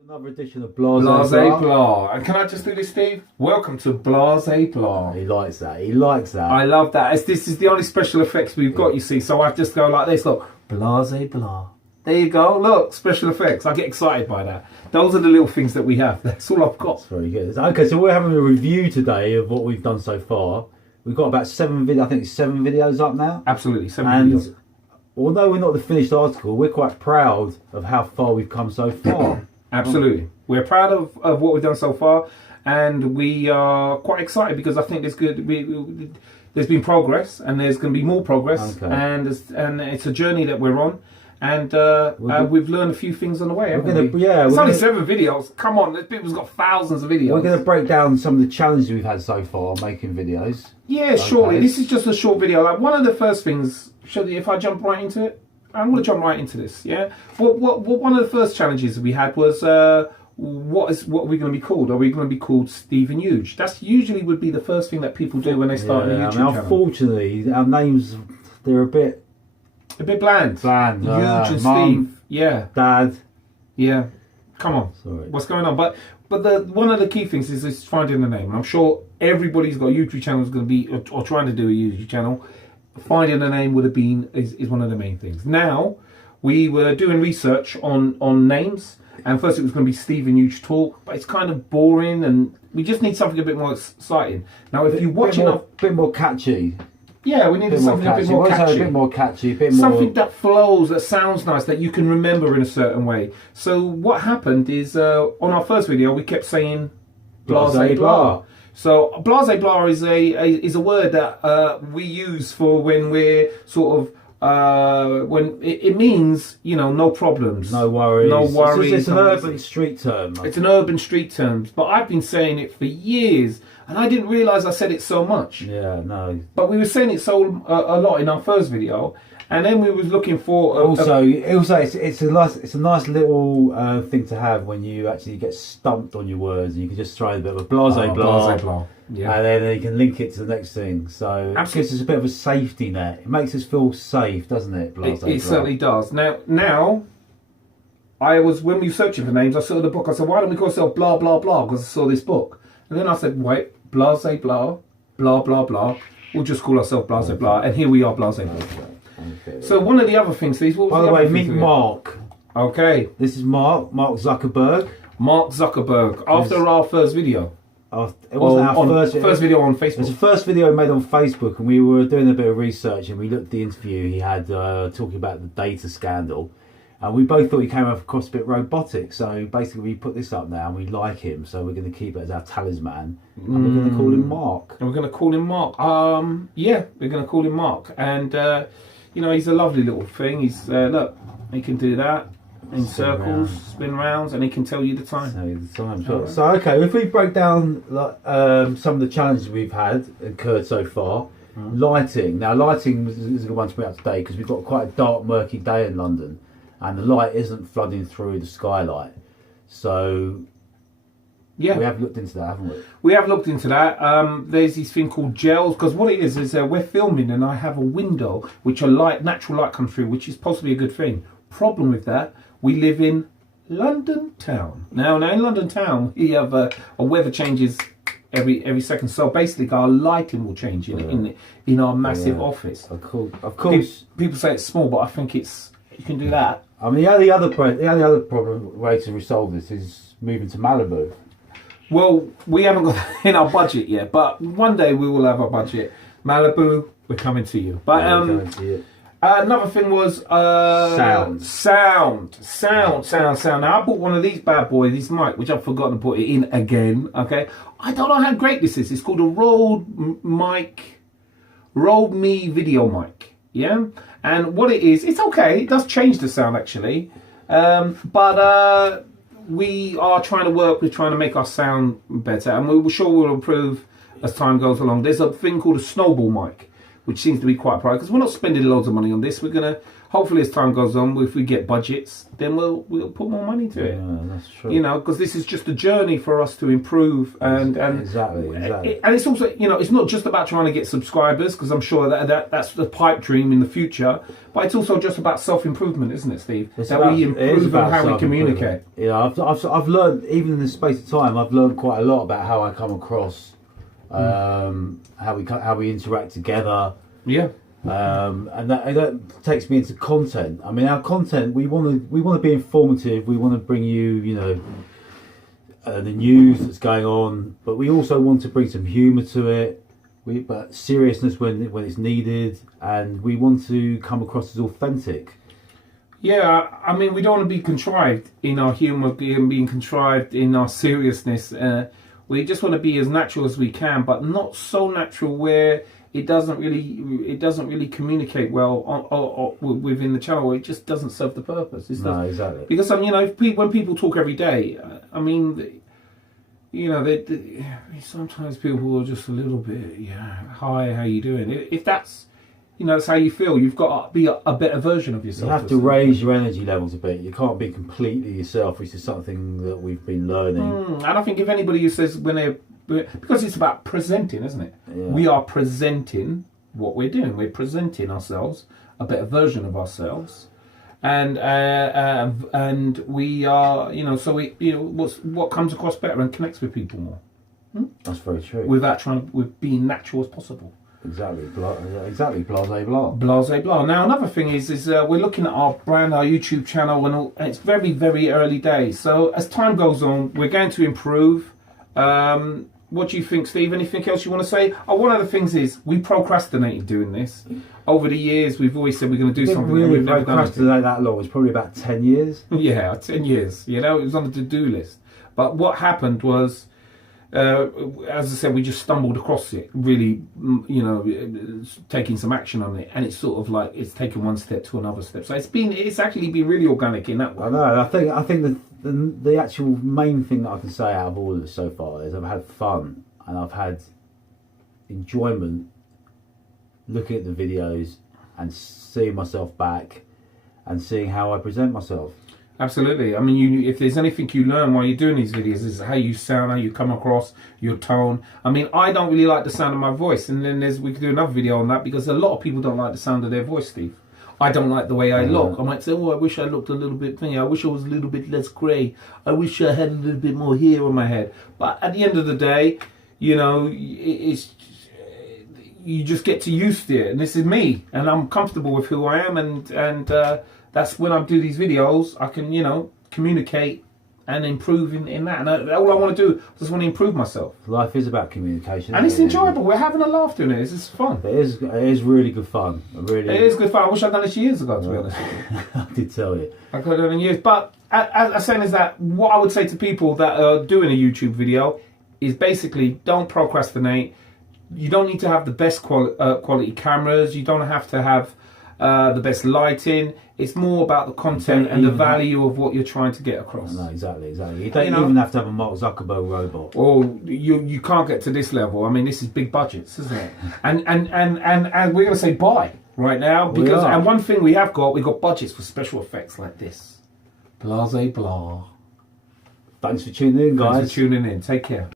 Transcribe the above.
Another edition of Blase Blase Blah. Blah. And can I just do this, Steve? Welcome to Blase Blah. He likes that. He likes that. I love that. This is the only special effects we've got, you see. So I just go like this. Look, Blase Blah. There you go. Look, special effects. I get excited by that. Those are the little things that we have. That's all I've got. That's very good. Okay, so we're having a review today of what we've done so far. We've got about 7 videos up now. Absolutely, 7 and videos. Although we're not the finished article, we're quite proud of how far we've come so far. Absolutely. We're proud of what we've done so far, and we are quite excited because I think there's there's been progress, and there's going to be more progress, Okay. and it's a journey that we're on, and we've learned a few things on the way. It's only 7 videos. Come on, this people's got thousands of videos. We're going to break down some of the challenges we've had so far making videos. Yeah, surely. This is just a short video. Like one of the first things. If I jump right into it, I'm going to jump right into this. Yeah. What one of the first challenges we had was what are we going to be called? Are we going to be called Steve and Huge? That's usually would be the first thing that people do when they start a YouTube channel. Unfortunately, our names, they're a bit bland. Bland. Huge and Mum, Steve. Yeah. Dad. Yeah. Come on. Sorry. What's going on? But one of the key things is finding the name. And I'm sure everybody's got a YouTube channel is going to be or trying to do a YouTube channel. Finding a name would have been is one of the main things. Now we were doing research on names, and first it was going to be Steve and Huge Talk, but it's kind of boring, and we just need something a bit more exciting. Now, if you watch enough, a bit more catchy. Yeah, we needed something a bit more catchy. A bit more catchy, something that flows, that sounds nice, that you can remember in a certain way. So what happened is on our first video we kept saying Blase Blah. So Blase Blah is a word that we use for when we're sort of when it means, you know, no problems, no worries. It's an urban street term. It's an urban street term, but I've been saying it for years, and I didn't realise I said it so much. Yeah, no. But we were saying it so a lot in our first video, and then we was looking for also it's a nice little thing to have when you actually get stumped on your words, and you can just throw a bit of a Blase Blah. Yeah. And then you can link it to the next thing. So it gives us a bit of a safety net. It makes us feel safe, doesn't it? It certainly does. Now, when we were searching for names, I saw the book. I said, why don't we call ourselves Blah Blah Blah? Because I saw this book. And then I said, wait, Blase Blah, Blah Blah Blah. We'll just call ourselves Blase Blah. And here we are, Blase Blah. Okay. So one of the other things, these. By the way, meet Mark. Okay. This is Mark Zuckerberg. Mark Zuckerberg. After our first video. It wasn't our first video on Facebook. It was the first video made on Facebook, and we were doing a bit of research, and we looked at the interview he had talking about the data scandal, and we both thought he came across a bit robotic. So basically, we put this up now, and we like him, so we're going to keep it as our talisman, and we're going to call him Mark. And we're going to call him Mark. Yeah, we're going to call him Mark, and you know, he's a lovely little thing. He's look, he can do that. In circles, spin rounds, and he can tell you the time. So okay, if we break down some of the challenges we've had incurred so far, lighting. Now, lighting is a good one to bring up today because we've got quite a dark, murky day in London, and the light isn't flooding through the skylight. So yeah, we have looked into that, haven't we? We have looked into that. There's this thing called gels, because what it is we're filming, and I have a window which natural light comes through, which is possibly a good thing. Problem with that, we live in London town. Now in London town, we have a weather changes every second. So basically, our lighting will change in our massive office. Of course. People say it's small, but I think you can do that. I mean, the only other way to resolve this is moving to Malibu. Well, we haven't got that in our budget yet, but one day we will have our budget. Malibu, we're coming to you. But another thing was sound. Now I bought one of these bad boys, this mic, which I've forgotten to put it in again. Okay, I don't know how great this is. It's called a Rode Me video mic. Yeah, and what it is, it's okay. It does change the sound actually, but we are trying to make our sound better, and we're sure we'll improve as time goes along. There's a thing called a snowball mic, which seems to be quite pricey because we're not spending loads of money on this. We're gonna hopefully as time goes on, if we get budgets, then we'll put more money to it. Yeah, that's true. You know, because this is just a journey for us to improve, and exactly. And it's also, you know, it's not just about trying to get subscribers, because I'm sure that's the pipe dream in the future, but it's also just about self-improvement, isn't it, Steve? We improve on how we communicate. Yeah, I've learned, even in the space of time, I've learned quite a lot about how I come across, how we interact together. Yeah. And that takes me into content. I mean, our content, we want to be informative. We want to bring you, you know, the news that's going on, but we also want to bring some humour to it. But seriousness when it's needed, and we want to come across as authentic. Yeah, I mean, we don't want to be contrived in our humour, being contrived in our seriousness. We just want to be as natural as we can, but not so natural where it doesn't really communicate well or within the channel. It just doesn't serve the purpose. No, exactly. Because you know, when people talk every day, I mean, you know, sometimes people are just a little bit, hi, how you doing? If that's, you know, that's how you feel, you've got to be a better version of yourself. You have to raise your energy levels a bit. You can't be completely yourself, which is something that we've been learning. And I think if anybody who says because it's about presenting, isn't it? Yeah. We are presenting what we're doing. We're presenting ourselves, a better version of ourselves, and we are, you know, so we, you know, what comes across better and connects with people more. That's very true. With being natural as possible. Exactly, exactly. Blase blah. Blase blah. Now another thing is we're looking at our brand, our YouTube channel, and it's very, very early days. So as time goes on, we're going to improve. What do you think, Steve? Anything else you want to say? One of the things is we procrastinated doing this. Over the years, we've always said we're going to do something. Really, we've never procrastinate that long. It's probably about 10 years. Yeah, 10 years. You know, it was on the to-do list. But what happened was, as I said, we just stumbled across it. Really, you know, taking some action on it, and it's sort of like it's taken one step to another step. So it's actually been really organic in that way. I know. I think the actual main thing that I can say out of all of this so far is I've had fun and I've had enjoyment looking at the videos and seeing myself back and seeing how I present myself. Absolutely. I mean, if there's anything you learn while you're doing these videos, is how you sound, how you come across, your tone. I mean, I don't really like the sound of my voice, and then we could do another video on that because a lot of people don't like the sound of their voice, Steve. I don't like the way I look. I might say, oh, I wish I looked a little bit thinner. I wish I was a little bit less grey. I wish I had a little bit more hair on my head. But at the end of the day, you know, you just get to used to it. And this is me, and I'm comfortable with who I am, and that's when I do these videos, I can, you know, communicate and improve in that. And all I want to do, I just want to improve myself. Life is about communication. And it's enjoyable. We're having a laugh doing it. It's fun. It is really good fun. It is good fun. I wish I'd done this years ago, to be honest. I did tell you. I could have done it in years. But as I'm saying is that what I would say to people that are doing a YouTube video is basically don't procrastinate. You don't need to have the best quality cameras. You don't have to have the best lighting. It's more about the content and the value of what you're trying to get across. No, exactly. You don't even have to have a Mark Zuckerberg robot. Well, you can't get to this level. I mean, this is big budgets, isn't it? and we're going to say bye right now because and one thing we've got budgets for special effects like this. Blase blah. Thanks for tuning in, guys. Thanks for tuning in. Take care.